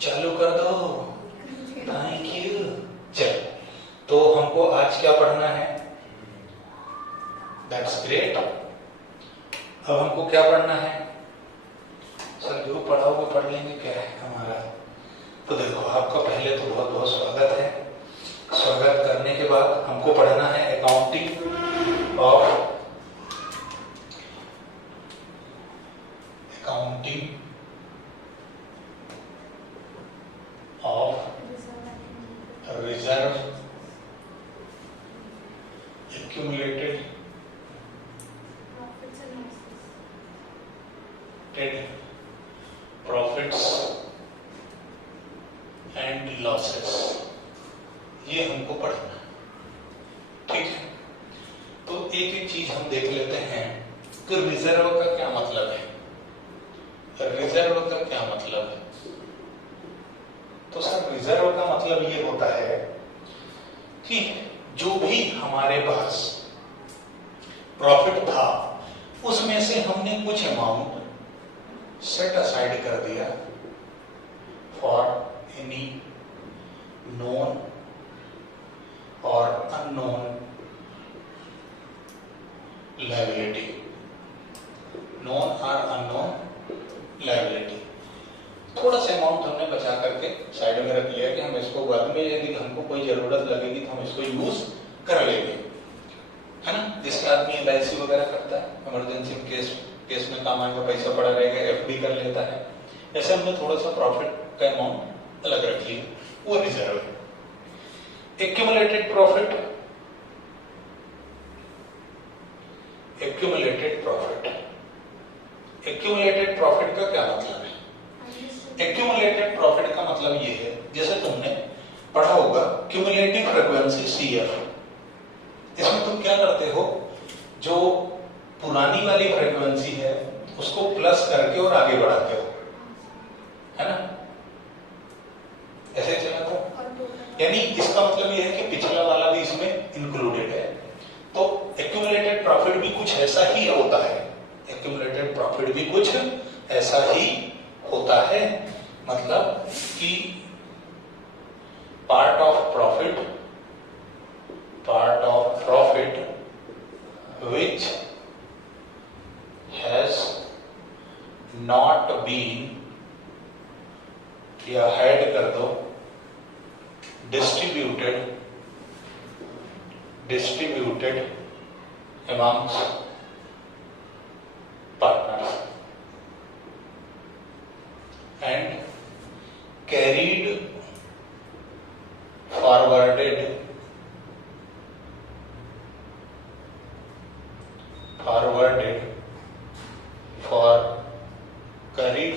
चालू कर दो। Thank you. चल, तो हमको आज क्या पढ़ना है? That's great. अब हमको क्या पढ़ना है? सर जो पढ़ाओगे पढ़ लेंगे, क्या है हमारा। तो देखो, आपका पहले तो बहुत बहुत स्वागत है। स्वागत करने के बाद हमको पढ़ना है accounting of reserve accumulated profits and losses, ये हमको पढ़ना है। ठीक है, तो एक एक चीज हम देख लेते हैं कि रिजर्व का क्या मतलब है। रिजर्व का क्या मतलब है? तो सर रिजर्व का मतलब ये होता है कि जो भी हमारे पास प्रॉफिट था उसमें से हमने कुछ अमाउंट सेट असाइड कर दिया फॉर एनी नोन और अननोन लायबिलिटी। नोन और अननोन लायबिलिटी, थोड़ा सा अमाउंट हमने बचा करके साइड में रख लिया कि हम इसको बाद में यदि हमको कोई जरूरत लगेगी तो हम इसको यूज कर लेंगे, है ना। जिससे आदमी LIC वगैरह करता है, इमरजेंसी केस में काम आएगा, पैसा पड़ा रहेगा, FD कर लेता है। ऐसे हमने थोड़ा सा प्रॉफिट का अमाउंट अलग रख लिया, वो रिजर्व है। Accumulated profit, accumulated profit, accumulated profit का क्या मतलब है? एक्यूमुलेटेड प्रॉफिट का मतलब ये है, जैसे तुमने पढ़ा होगा क्यूमुलेटिव फ्रीक्वेंसी CF। इसमें तुम क्या करते हो, जो पुरानी वाली फ्रीक्वेंसी है उसको प्लस करके और आगे बढ़ाते हो, है ना। ऐसे चला था, यानी इसका मतलब ये है कि पिछला वाला भी इसमें इंक्लूडेड है। तो एक्यूमुलेटेड प्रॉफिट भी कुछ ऐसा ही होता है, एक्यूमुलेटेड प्रॉफिट भी कुछ ऐसा ही होता है। मतलब कि part of profit which has not been, या हेड कर दो, distributed amongst partners and carried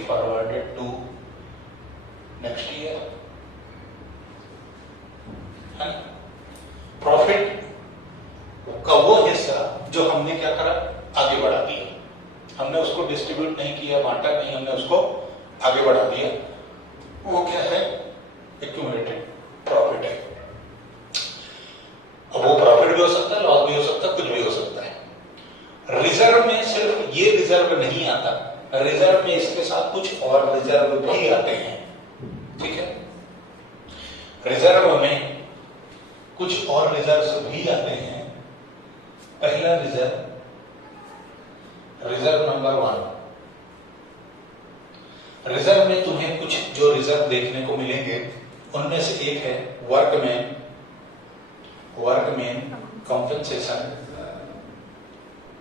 forwarded to next year, है ना। प्रॉफिट का वो हिस्सा जो हमने क्या करा, आगे बढ़ा दिया, हमने उसको डिस्ट्रीब्यूट नहीं किया, बांटा नहीं, हमने उसको आगे बढ़ा दिया, वो क्या है, एक्यूमुलेटेड प्रॉफिट है। अब वो प्रॉफिट भी हो सकता है, लॉस भी हो सकता है, कुछ भी हो सकता है। रिजर्व में सिर्फ ये रिजर्व नहीं आता, रिजर्व में इसके साथ कुछ और रिजर्व भी आते हैं। ठीक है, रिजर्व में कुछ और रिजर्व भी आते हैं। पहला रिजर्व नंबर 1। रिजर्व में तुम्हें कुछ जो रिजर्व देखने को मिलेंगे उनमें से एक है वर्कमैन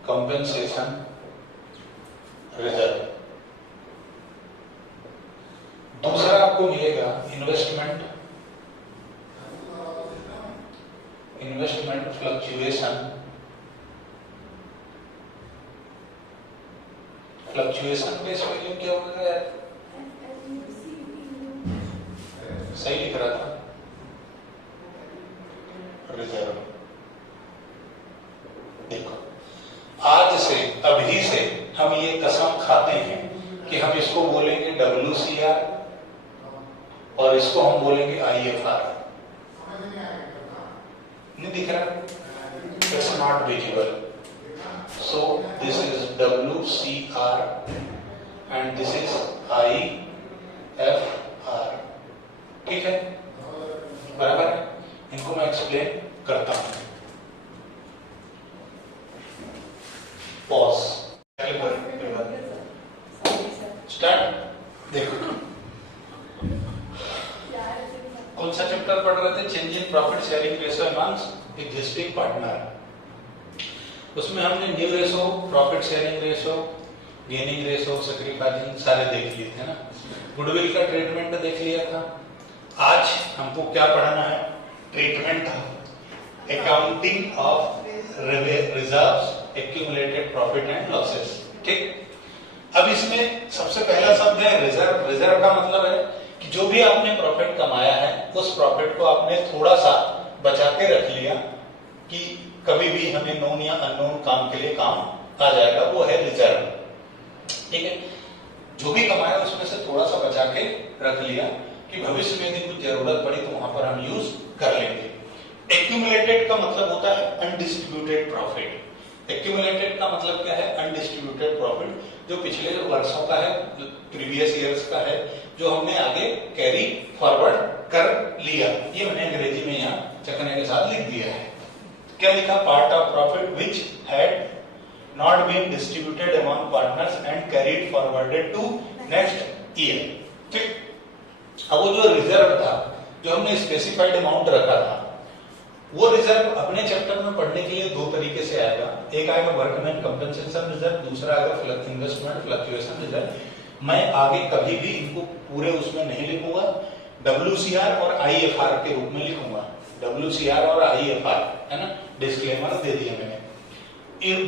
कंपेंसेशन रिजर्व। दूसरा आपको मिलेगा इन्वेस्टमेंट फ्लक्चुएशन का स्पेलिंग क्या होगा? सही लिख रहा था, रिजर्व। देखो, आज से, अभी से हम ये कसम खाते हैं कि हम इसको बोलेंगे WCR और इसको हम बोलेंगे IFR। नहीं दिख रहा? It's not visible. So this is WCR and this is IFR. ठीक है, बराबर है। इनको मैं एक्सप्लेन करता हूं। Pause, start. देखो कौन सा चैप्टर पढ़ रहे थे? Change in profit sharing ratio amongst existing partner. उसमें हमने new ratio, profit sharing ratio, gaining ratio, sacrificing सारे देख लिए थे ना। गुडविल का ट्रीटमेंट देख लिया था। आज हमको क्या पढ़ना है? Treatment accounting of reserves, accumulated profit and losses. ठीक, अब इसमें सबसे पहला शब्द है रिजर्व। रिजर्व का मतलब है कि जो भी आपने प्रॉफिट कमाया है उस प्रॉफिट को आपने थोड़ा सा बचा के रख लिया कि कभी भी हमें नोन या अननोन काम के लिए काम आ जाएगा, वो है रिजर्व। ठीक है, जो भी कमाया उसमें से थोड़ा सा बचा के रख लिया कि भविष्य में यदि कुछ जरूरत पड़ी तो वहां पर हम यूज कर लेंगे। एक्यूमुलेटेड का मतलब होता है अनडिस्ट्रीब्यूटेड प्रॉफिट। एक्यूमुलेटेड का मतलब क्या है? अनडिस्ट्रीब्यूटेड प्रॉफिट, जो पिछले वर्षों का है, प्रीवियस ईयर्स का है, जो हमने आगे कैरी फॉरवर्ड कर लिया। ये मैंने अंग्रेजी में यहाँ चकने के साथ लिख दिया है। क्या लिखा? Part of profit which had not been distributed among partners and carried forwarded to next year. ठीक, अब वो जो रिजर्व था, जो हमने स्पेसिफाइड अमाउंट रखा था, वो रिजर्व अपने चैप्टर में पढ़ने के लिए दो तरीके से आएगा। एक आएगा वर्कमैन कंपनसेशन रिजर्व, दूसरा आएगा इन्वेस्टमेंट फ्लक्चुएशन रिजर्व। मैं आगे कभी भी इनको पूरे उसमें नहीं लिखूंगा, WCR और IFR के रूप में लिखूंगा। WCR और IFR है ना, डिस्क्लेमर दे दिया मैंने।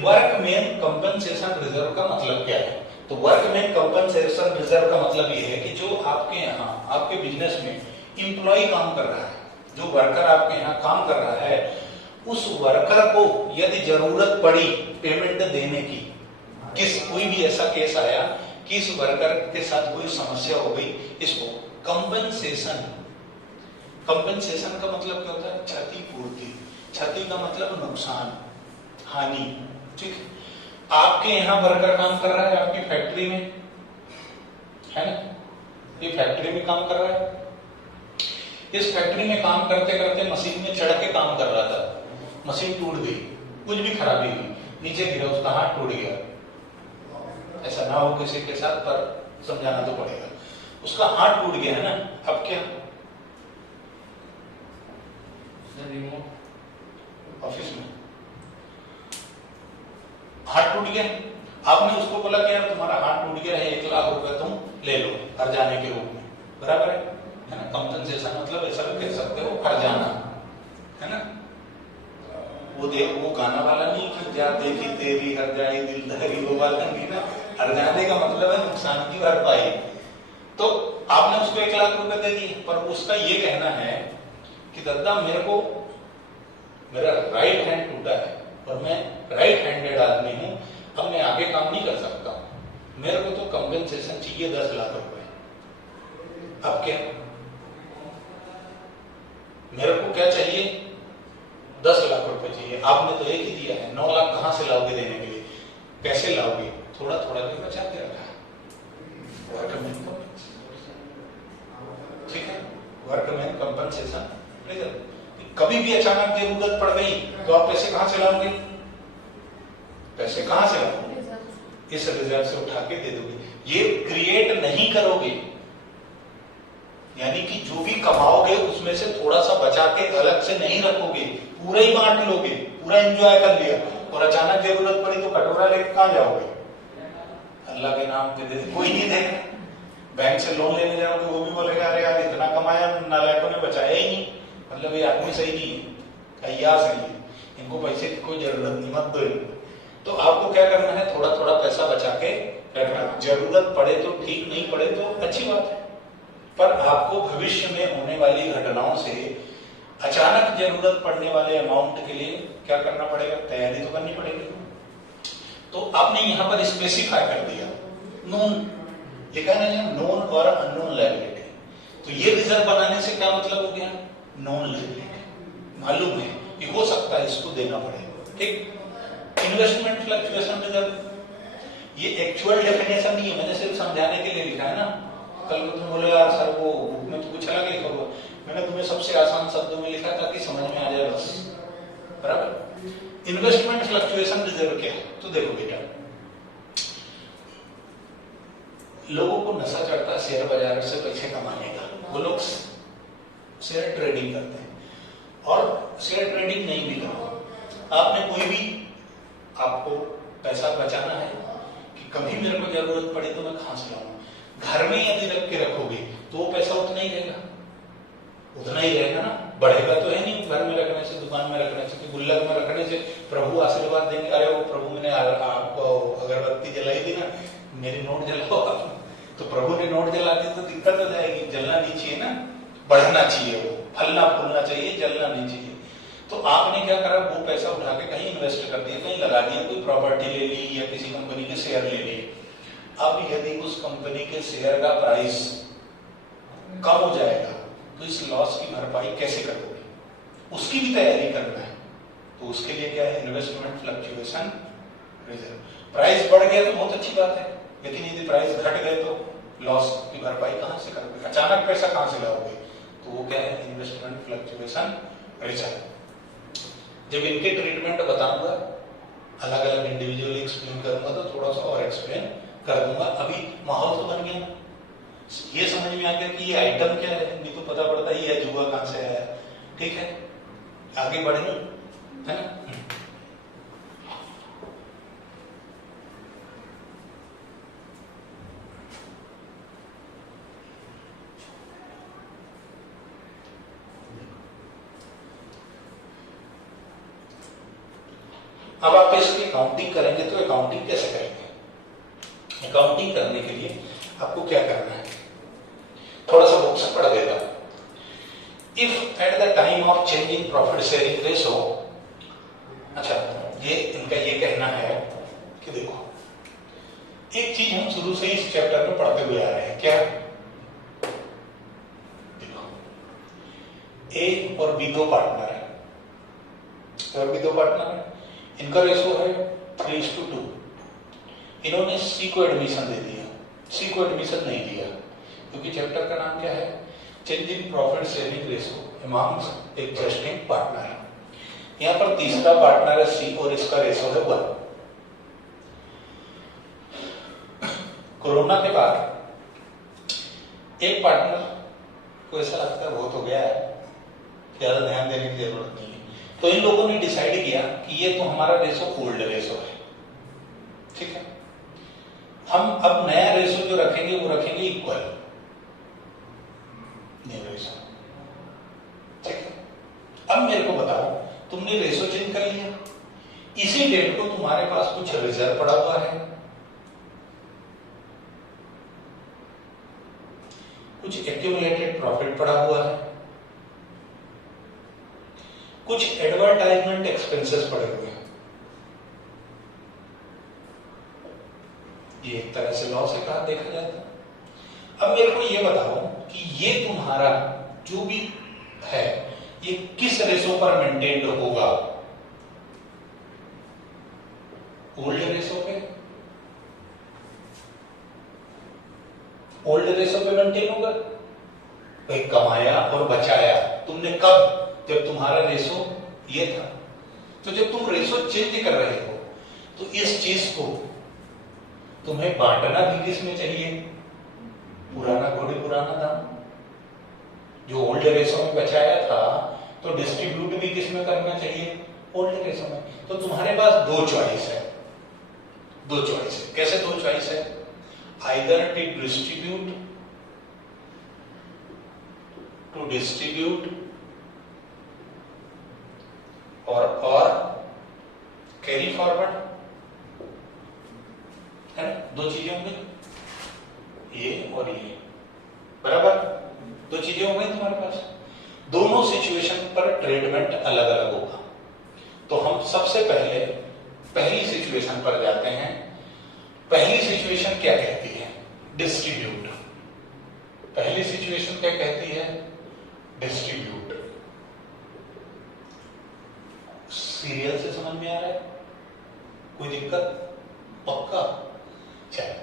वर्कमैन कंपनसेशन रिजर्व का मतलब क्या है? तो वर्कमैन कंपनसेशन रिजर्व का मतलब ये है कि जो आपके यहाँ आपके बिजनेस में इंप्लॉय काम कर रहा है, जो वर्कर आपके यहाँ काम कर रहा है, उस वर्कर को यदि जरूरत पड़ी पेमेंट देने की, कोई भी ऐसा केस आया कि इस वर्कर के साथ कोई समस्या हो गई, इसको कंपनसेशन। कंपनसेशन का मतलब क्या होता है? क्षतिपूर्ति। क्षति का मतलब नुकसान, हानि। ठीक, आपके यहाँ वर्कर काम कर रहा है आपकी फैक्ट्री में, है ना, ये फैक्ट्री में काम कर रहा है। इस फैक्ट्री में काम करते करते मशीन में चढ़ के काम कर रहा था, मशीन टूट गई, कुछ भी खराबी हुई, नीचे गिरा, उसका हाथ टूट गया। ऐसा ना हो किसी के साथ, पर समझाना तो पड़ेगा। उसका हाथ टूट गया है ना, अब क्या? ऑफिस में हाथ टूट गया, आपने उसको बोला कि यार तुम्हारा हाथ टूट गया है, 1 लाख रुपए तुम ले लो हर्जाने के रूप में, बराबर है ना। कंपनसेशन मतलब ऐसा भी कह सकते हो हर्जाना, है ना। वो गाना वाला नहीं कि जा देखी तेरी हर जाए दिल दहरी, वो वाला नहीं ना। हर्जाने का मतलब है नुकसान की भरपाई। तो आपने उसको 1 लाख रुपए दे दिए, पर उसका ये कहना है कि दादा मेरा राइट हैंड टूटा है और मैं राइट हैंडेड आदमी हूं, अब मैं आगे काम नहीं कर सकता, मेरे को तो कंपनसेशन चाहिए 10 लाख रुपए। अब क्या? मेरे को क्या चाहिए? 10 लाख रुपए चाहिए। आपने तो एक ही दिया है, 9 लाख कहां से लाओगे देने के लिए? कैसे लाओगे? थोड़ा थोड़ा भी बचा के रखा है। वर्कमैन ठीक है, वर्कमैन कंपनसेशन रिजर्व। कभी भी अचानक जरूरत पड़ गई तो आप पैसे कहां से लाओगे? पैसे कहां से लाओगे? इस रिजर्व से उठा के दे दोगे। ये क्रिएट नहीं करोगे, यानी कि जो भी कमाओगे उसमें से थोड़ा सा बचा के अलग से नहीं रखोगे, पूरा ही बांट लोगे, पूरा एंजॉय कर लिया, और अचानक जरूरत पड़ी तो कटोरा लेके कहां जाओगे? अल्लाह के नाम पे दे दे, कोई नहीं देगा। बैंक से लोन लेने जाओगे, वो भी बोलेगा अरे यार इतना कमाया, नालायकों ने बचाया ही नहीं, मतलब ये आदमी सही नहीं है, अय्यास नहीं है, इनको पैसे की कोई जरूरत नहीं, मत दो। तो आपको क्या करना है? थोड़ा थोड़ा पैसा बचा के रखना। जरूरत पड़े तो ठीक, नहीं पड़े तो अच्छी बात है, पर आपको भविष्य में होने वाली घटनाओं से अचानक जरूरत पड़ने वाले अमाउंट के लिए क्या करना पड़ेगा? तैयारी तो करनी पड़ेगी। तो आपने यहां पर स्पेसिफाई कर दिया नोन, लिखा नहीं है नोन और अननोन लायबिलिटी। तो ये रिजर्व बनाने से क्या मतलब हो गया? नोन लायबिलिटी मालूम है कि हो सकता है इसको देना पड़ेगा। ठीक, इन्वेस्टमेंट फ्लक्चुएशन रिजर्व, ये एक्चुअल डेफिनेशन नहीं है, मैंने सिर्फ समझाने के लिए लिखा है ना। कल को तुम बोले यार सर वो बुक में तो कुछ अलग लिखा हुआ, मैंने तुम्हें सबसे आसान शब्दों में लिखा ताकि समझ में आ जाए बस, बराबर। इन्वेस्टमेंट फ्लक्चुएशन रिजर्व क्या है? तो देखो बेटा, लोगों को नशा चढ़ता है शेयर बाजार से पैसे कमाने का, वो लोग शेयर ट्रेडिंग करते हैं, और शेयर ट्रेडिंग नहीं भी करो। आपने कोई भी, आपको पैसा बचाना है कि कभी मेरे को जरूरत पड़े तो मैं कहां से लाऊं, घर में यदि रख के रखोगे तो वो पैसा उतना ही रहेगा, उतना ही रहेगा ना, बढ़ेगा तो है नहीं। घर में रखने से, दुकान में रखने से, गुल्लक में रखने से प्रभु आशीर्वाद देंगे, अरे वो प्रभु मैंने आपको अगरबत्ती जलाई थी ना, मेरी नोट जलाओ आप, तो प्रभु ने नोट जला दी तो दिक्कत हो जाएगी। जलना नहीं चाहिए ना, बढ़ना चाहिए, वो फलना फूलना चाहिए, जलना नहीं चाहिए। तो आपने क्या करा, वो पैसा उठा के कहीं इन्वेस्ट कर दिया, कहीं लगा दिया, कोई प्रॉपर्टी ले ली या किसी कंपनी के शेयर ले लिए। अब यदि उस कंपनी के शेयर का प्राइस कम हो जाएगा तो इस लॉस की भरपाई कैसे करोगे, उसकी भी तैयारी करना है। तो उसके लिए क्या है, इन्वेस्टमेंट फ्लक्चुएशन रिजर्व। प्राइस बढ़ गया तो बहुत अच्छी बात है, लेकिन यदि प्राइस घट गए तो लॉस की भरपाई कहां से करोगे, अचानक पैसा कहां से लाओगे? तो वो क्या है, इन्वेस्टमेंट फ्लक्चुएशन रिजर्व। जब इनके ट्रीटमेंट बताऊंगा, अलग अलग इंडिविजुअली एक्सप्लेन करूंगा तो थोड़ा सा और एक्सप्लेन कर दूंगा। अभी माहौल तो बन गया ना, ये समझ में आ गया कि ये आइटम क्या है, नहीं तो पता पड़ता ही है जुआ कहां से आया। ठीक है, आगे बढ़े, है ना। अब आप इसकी अकाउंटिंग करेंगे तो अकाउंटिंग कैसे करेंगे? अकाउंटिंग करने के लिए आपको क्या करना है, थोड़ा सा बुक से पढ़ देता हूं। If at the time of change in profit sharing ratio, अच्छा ये इनका ये कहना है कि देखो, एक चीज हम शुरू से इस चैप्टर में पढ़ते हुए आ रहे हैं, क्या? देखो, ए और बी दो पार्टनर है, और भी दो पार्टनर है, इनका रेशो है 3:2। इन्होंने सी को एडमिशन दे दिया, सी को एडमिशन नहीं दिया, क्योंकि चैप्टर का नाम क्या है, change in profit sharing ratio among existing partner. यहां पर तीसरा पार्टनर है सी और इसका रेशो है 1। कोरोना के बाद एक पार्टनर को ऐसा लगता है बहुत हो गया है, ज्यादा ध्यान देने की जरूरत नहीं है, तो इन लोगों ने डिसाइड किया कि ये तो हमारा रेशो ओल्ड रेशो है, ठीक है, हम अब नया रेशो जो रखेंगे वो रखेंगे इक्वल न्यू रेशो, ठीक है। अब मेरे को बताओ, तुमने रेशो चेंज कर लिया, इसी डेट को तुम्हारे पास कुछ रिजर्व पड़ा हुआ है, कुछ एक्यूमुलेटेड प्रॉफिट पड़ा हुआ है, कुछ एडवर्टाइजमेंट एक्सपेंसेस पड़े हुए हैं, ये एक तरह से लॉस है, कहा देखा जाए तो। अब मेरे को ये बताओ कि ये तुम्हारा जो भी है ये किस रेशो पर मेंटेन्ड होगा? ओल्ड रेशो पे, ओल्ड रेशो पे मेंटेन होगा। भाई कमाया और बचाया तुमने कब? जब तुम्हारा रेशो ये था। तो जब तुम रेशो चेंज कर रहे हो तो इस चीज को तुम्हें बांटना भी किस में चाहिए? पुराना घोड़े पुराना दाम। जो ओल्ड रेशो में बचाया था तो डिस्ट्रीब्यूट भी किस में करना चाहिए? ओल्ड रेशो में। तो तुम्हारे पास दो चॉइस है, दो चॉइस है। कैसे दो चॉइस है? आइदर टू डिस्ट्रीब्यूट और कैरी फॉरवर्ड, है ना? दो चीजें होंगी, ये और ये, बराबर? दो चीजें हो गई तुम्हारे पास। दोनों सिचुएशन पर ट्रीटमेंट अलग अलग होगा। तो हम सबसे पहले पहली सिचुएशन पर जाते हैं। पहली सिचुएशन क्या कहती है? डिस्ट्रीब्यूट। पहली सिचुएशन क्या कहती है? डिस्ट्रीब्यूट। सीरियल से समझ में आ रहा है? कोई दिक्कत? पक्का? चलो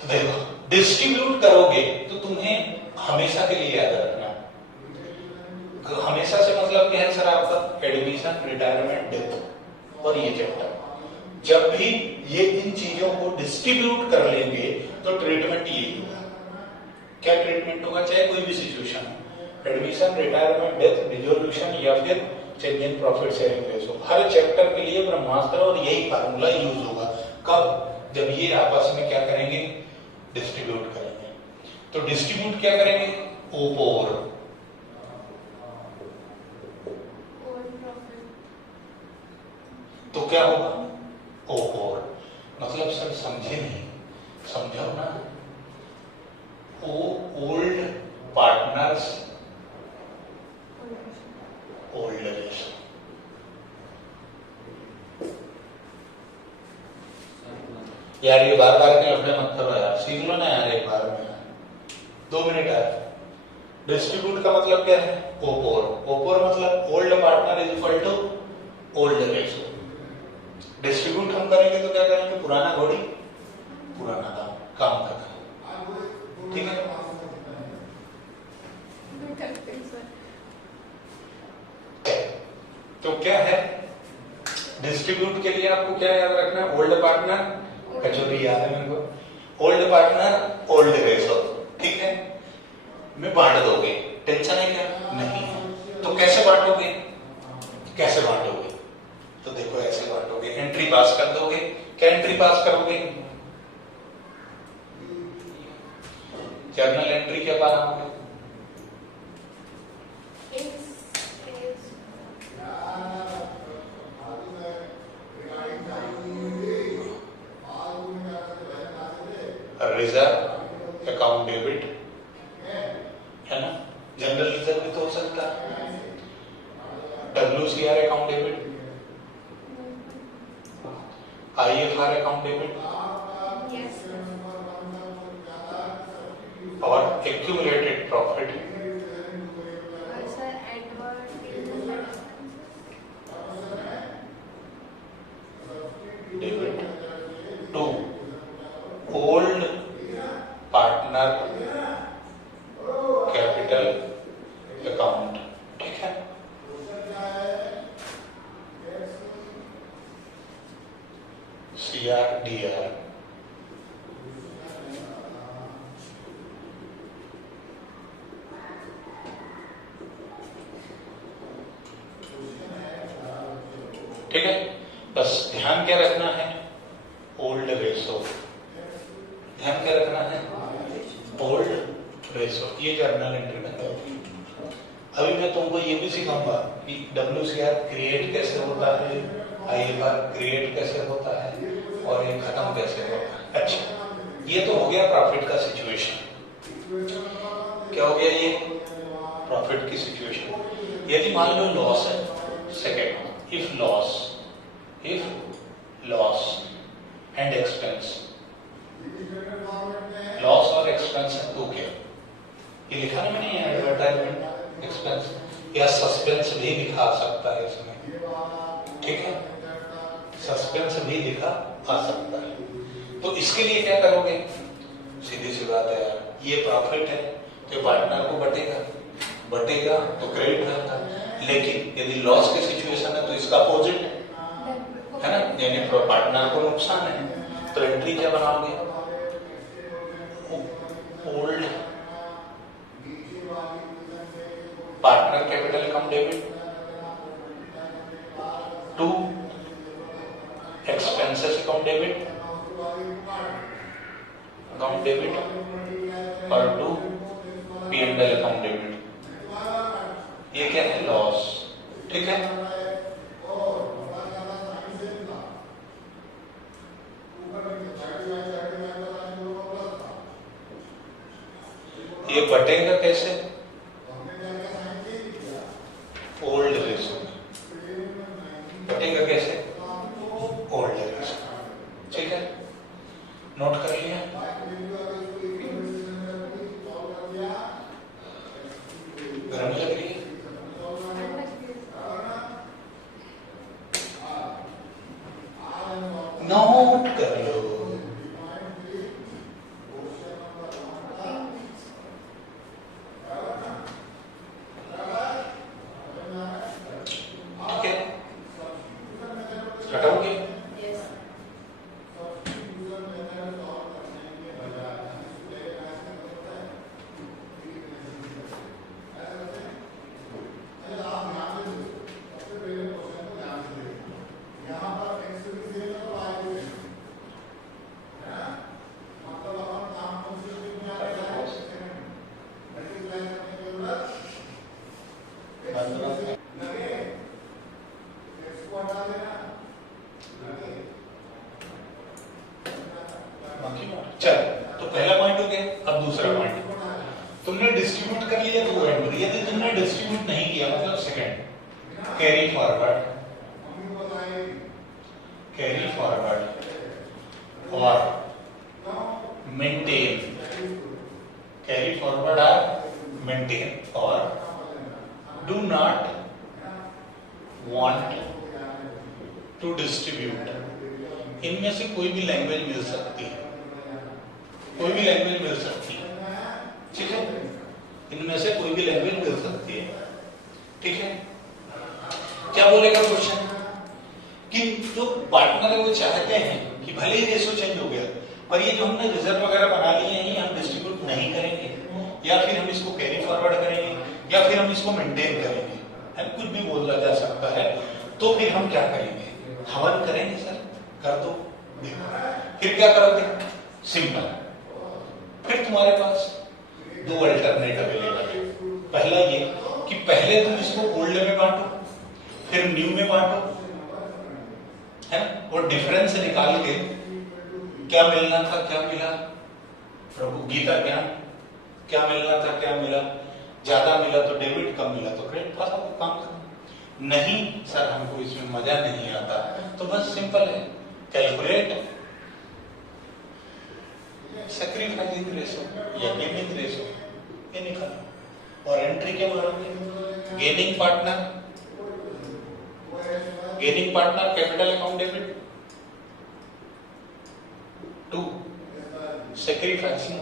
तो देखो, डिस्ट्रीब्यूट करोगे तो तुम्हें हमेशा के लिए याद रखना, हमेशा से मतलब क्या है सर आपका एडमिशन, रिटायरमेंट, डेथ और ये चैप्टर। जब भी ये इन चीजों को डिस्ट्रीब्यूट कर लेंगे तो ट्रीटमेंट यही होगा। क्या ट्रीटमेंट होगा? चाहे कोई भी सिचुएशन हो, एडमिशन, रिटायरमेंट, डेथ, डिसोल्यूशन या फिर change in profit sharing ratio, her chapter के लिए ब्रह्मास्त्र और यही फार्मूला यूज होगा। कब? जब ये आपस में क्या करेंगे? डिस्ट्रीब्यूट करेंगे। तो डिस्ट्रीब्यूट क्या करेंगे? ओपोर। तो क्या होगा? ओपोर मतलब सर समझे नहीं, समझो ना, ओल्ड पार्टनर्स ओल्ड रेशो। यार ये बार बार के लफड़े मत करो यार, सीख लो ना यार एक बार में, 2 मिनट यार। डिस्ट्रीब्यूट का मतलब क्या है? ओपोर। ओपोर मतलब old partner is equal to old ratio. Distribute हम करेंगे तो क्या करेंगे? पुराना घोड़ी पुराना दाम, काम खत्म। ठीक है? तो क्या है डिस्ट्रीब्यूट के लिए आपको क्या याद रखना है? ओल्ड पार्टनर, कचौरी याद है मेरे को, ओल्ड पार्टनर ओल्ड रेशो। ठीक है? मैं बांट दोगे, टेंशन है क्या? नहीं। तो कैसे बांटोगे? कैसे बांटोगे? तो देखो ऐसे बांटोगे, एंट्री पास कर दोगे। क्या एंट्री पास करोगे? जर्नल एंट्री क्या बनाओगे? रिजर्व अकाउंट डेबिट है ना, जनरल रिजर्व भी तो हो सकता है, WCR account debit, IFR account debit और accumulated profit debit to old partner capital account. ठीक है? CRDR ठीक है? बस ध्यान क्या रखना है? Old ratio. ध्यान क्या रखना है? Old ratio. ये जर्नल एंट्री में होगी। अभी मैं तुमको ये भी सिखाऊंगा कि WCR क्रिएट कैसे होता है, IFR क्रिएट कैसे होता है और ये खत्म कैसे होता है। अच्छा, ये तो हो गया प्रॉफिट का सिचुएशन। क्या हो गया? ये प्रॉफिट की सिचुएशन। यदि मान लो लॉस है, second, if loss and expense, loss और एक्सपेंस है तो क्या? ये लिखा ना मैंने एडवर्टाइजमेंट एक्सपेंस या सस्पेंस भी लिखा आ सकता है इसमें। ठीक है? सस्पेंस भी लिखा आ सकता है। तो इसके लिए क्या करोगे? सीधी सी बात है यार, ये प्रॉफिट है तो पार्टनर को बटेगा तो क्रेडिट रहता है। लेकिन यदि लॉस की सिचुएशन है तो इसका अपोजिट है ना, यानी पार्टनर को नुकसान है। तो एंट्री क्या बनाओगे? Old partner capital account debit to expenses account debit और टू P&L अकाउंट डेबिट। ये क्या है? लॉस। ठीक है? ये बटेगा कैसे? Old ratio. बटेगा कैसे? Old ratio. ठीक है? नोट कर लिया? गर्म लग रही है? नोट कर लो। हटाओगे? चल, तो पहला पॉइंट हो गया। अब दूसरा पॉइंट, तुमने डिस्ट्रीब्यूट कर लिया तो एंड, यदि तुमने डिस्ट्रीब्यूट नहीं किया मतलब सेकंड, कैरी फॉरवर्ड और मेंटेन, कैरी फॉरवर्ड और मेंटेन और do not want to distribute, इनमें से कोई भी लैंग्वेज मिल सकती है, कोई भी लैंग्वेज मिल सकती है, ठीक है, इनमें से कोई भी लैंग्वेज मिल सकती है, ठीक है। क्या बोलेगा क्वेश्चन कि जो पार्टनर है वो चाहते हैं कि भले ही रेशो चेंज हो गया पर ये जो हमने रिजल्ट वगैरह बना लिए हैं ये हम डिस्ट्रीब्यूट नहीं करेंगे, या फिर हम इसको कैरी फॉरवर्ड करेंगे, या फिर हम इसको मेंटेन करेंगे, हम कुछ भी बोला जा सकता है। तो फिर हम क्या करेंगे, हवन करेंगे सर, कर दो, फिर क्या करोगे, सिंपल, फिर तुम्हारे पास दो अल्टरनेट अवेलेबल है। पहला ये कि पहले तुम इसको ओल्ड में बांटो, फिर न्यू में बांटो, है ना, और डिफरेंस निकाल के क्या मिलना था क्या मिला, प्रभु गीता ज्ञान, क्या मिलना था क्या मिला, ज्यादा मिला तो डेबिट, कम मिला तो क्रेडिट, बस आपको काम करना। नहीं सर हमको इसमें मजा नहीं आता, तो बस सिंपल है, कैलकुलेट सैक्रिफाइसिंग रेशो या गेनिंग रेशो, ये निकालो और एंट्री क्या मारोगे, gaining partner capital account debit, to sacrificing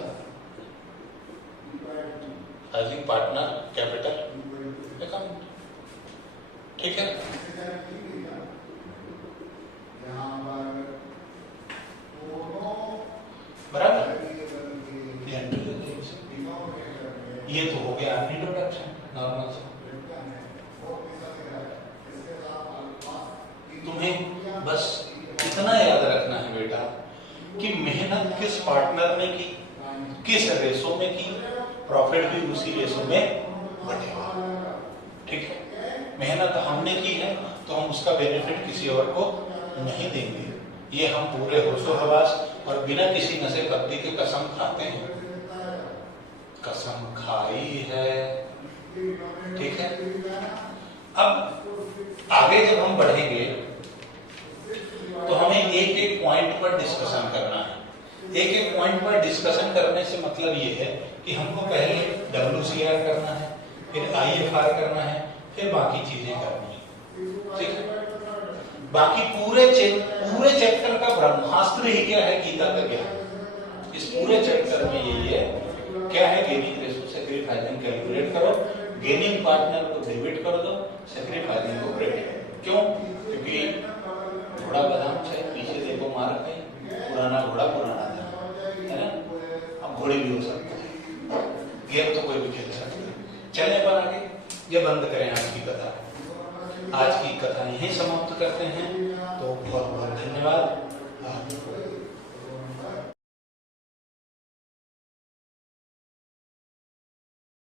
partner capital account, ठीक है। बराबर, ये तो हो गया इंट्रोडक्शन नॉर्मल सा। तुम्हें बस इतना याद रखना है बेटा कि मेहनत किस पार्टनर ने की, किस रेशो में की, प्रॉफिट भी उसी रेशो में बढ़ेगा, ठीक है। मेहनत हमने की है तो हम उसका बेनिफिट किसी और को नहीं देंगे, ये हम पूरे होशो हवास और बिना किसी नशे पत्ती के कसम खाते हैं, कसम खाई है, ठीक है। अब आगे जब हम बढ़ेंगे तो हमें एक एक पॉइंट पर डिस्कशन करना है। एक एक पॉइंट पर डिस्कशन करने से मतलब ये है कि हमको पहले WCR करना है, फिर IFR करना है, फिर बाकी चीजें करनी है, ठीक है। बाकी पूरे चैप्टर का ब्रह्मास्त्र ही क्या है, गीता का ज्ञान। इस पूरे चैप्टर में यही है, क्या है, गेनिंग रेशो सैक्रिफाइसिंग कैलकुलेट करो, गेनिंग पार्टनर को डेबिट कर दो, सैक्रिफाइसिंग को क्रेडिट। क्यों? क्योंकि घोड़ा बादाम चाहे पीछे देखो मार कहीं, पुराना घोड़ा पुराना था, है ना, अब घोड़े भी हो सकते हैं, गेम तो कोई भी खेल सकते हैं। चलने पर आगे ये बंद करें आज की कथा, आज की कथा यहीं समाप्त करते हैं। तो बहुत बहुत धन्यवाद।